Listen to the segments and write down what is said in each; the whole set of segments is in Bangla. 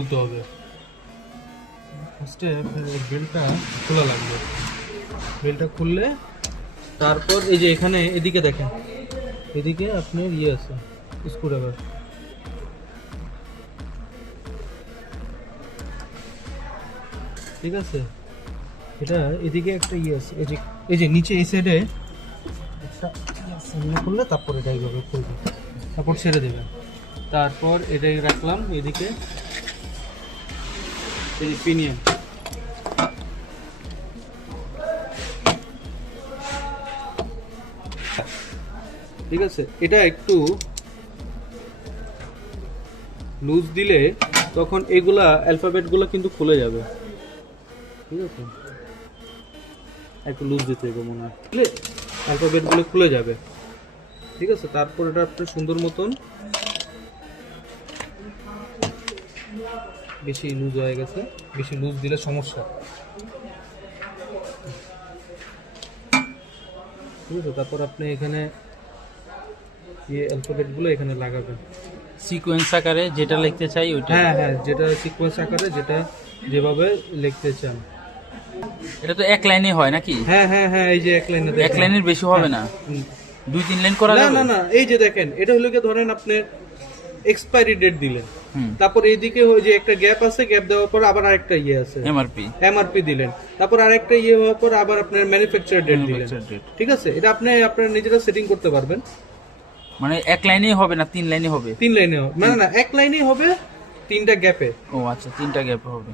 খুলতে হবে। ফার্স্টে আপনার এই বেল্টটা খোলা লাগবে। বেল্টটা খুললে তারপর এই যে এখানে এদিকে দেখেন, এদিকে আপনার আছে স্ক্রুড্রাইভার। ঠিক আছে, এটা এদিকে একটা আছে, এই যে নিচে এই সাইডে একটা সামনে খুললে তারপর এটা এইভাবে খুলবে, তারপর ছেড়ে দেবেন। তারপর এটাই রাখলাম এদিকে, এই পিনিয়ন। ঠিক আছে, এটা একটু লুজ দিলে তখন এগুলা অ্যালফাবেটগুলো কিন্তু খুলে যাবে। ঠিক আছে, একটু লুজ দিতে হবে মনে হয়, অ্যালফাবেটগুলো খুলে যাবে। ঠিক আছে, তারপর এটা আপনি সুন্দর মতন, বেশি লুজ হয়ে গেছে, বেশি লুজ দিলে সমস্যা। ঠিক আছে, তারপর আপনি এখানে অ্যালফাবেটগুলো এখানে লাগাবেন সিকোয়েন্স আকারে যেটা লিখতে চাই ওইটা। হ্যাঁ হ্যাঁ, যেটা সিকোয়েন্স আকারে যেটা যেভাবে লিখতে চান। এটা তো এক লাইনে হয় নাকি? হ্যাঁ হ্যাঁ হ্যাঁ, এই যে এক লাইনে, এক লাইনের বেশি হবে না, 2-3 লাইন করা না যাবে? না না, এই যে দেখেন, এটা হলো কি, ধরেন আপনি এক্সপায়ারি ডেট দিলেন, তারপর এইদিকে ওই যে একটা গ্যাপ আছে, গ্যাপ দেওয়ার পর আবার আরেকটা আছে এমআরপি দিলেন, তারপর আরেকটা হওয়ার পর আবার আপনার ম্যানুফ্যাকচার ডেট দিলেন। ঠিক আছে, এটা আপনি আপনার নিজেরা সেটিং করতে পারবেন। মানে এক লাইনেই হবে না 3 লাইনে হবে? 3 লাইনে হবে, না না, এক লাইনেই হবে, 3টা গ্যাপে। ও আচ্ছা, 3টা গ্যাপে হবে।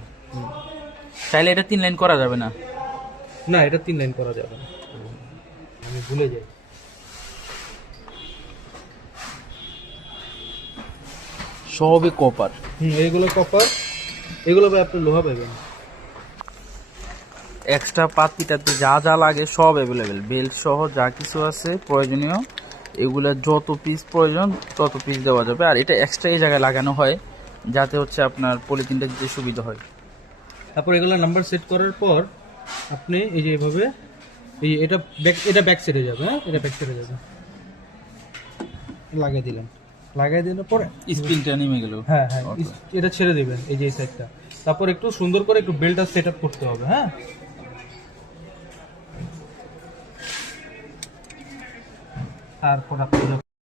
চাইলে এটা 3 লাইন করা যাবে না? না, এটা 3 লাইন করা যাবে না, আমি ভুলে যাই। সবই কপার? এইগুলো কপার, এগুলো ভাই আপনি লোহা পাবেন। এক্সট্রা পাতিটাতে যা যা লাগে সব অ্যাভেলেবেল, বেল্ট সহ যা কিছু আছে প্রয়োজনীয়, এগুলা যত পিস প্রয়োজন তত পিস দেওয়া যাবে। আর এটা এক্সট্রা এই জায়গায় লাগানো হয় যাতে হচ্ছে আপনার পলিথিনটা দিতে সুবিধা হয়। তারপর এগুলো নাম্বার সেট করার পর আপনি এই যে এভাবে, এই এটা ব্যাক সাইডে যাবে। হ্যাঁ, এটা ব্যাক সাইডে যাবে, লাগিয়ে দিলেন, লাগিয়ে দিলে পরে স্পিনটা নেমে গেল। হ্যাঁ হ্যাঁ, এটা ছেড়ে দিবেন, এই যে এই সাইডটা। তারপর একটু সুন্দর করে একটু বেল্টটা সেট আপ করতে হবে। হ্যাঁ, তারপর আপনি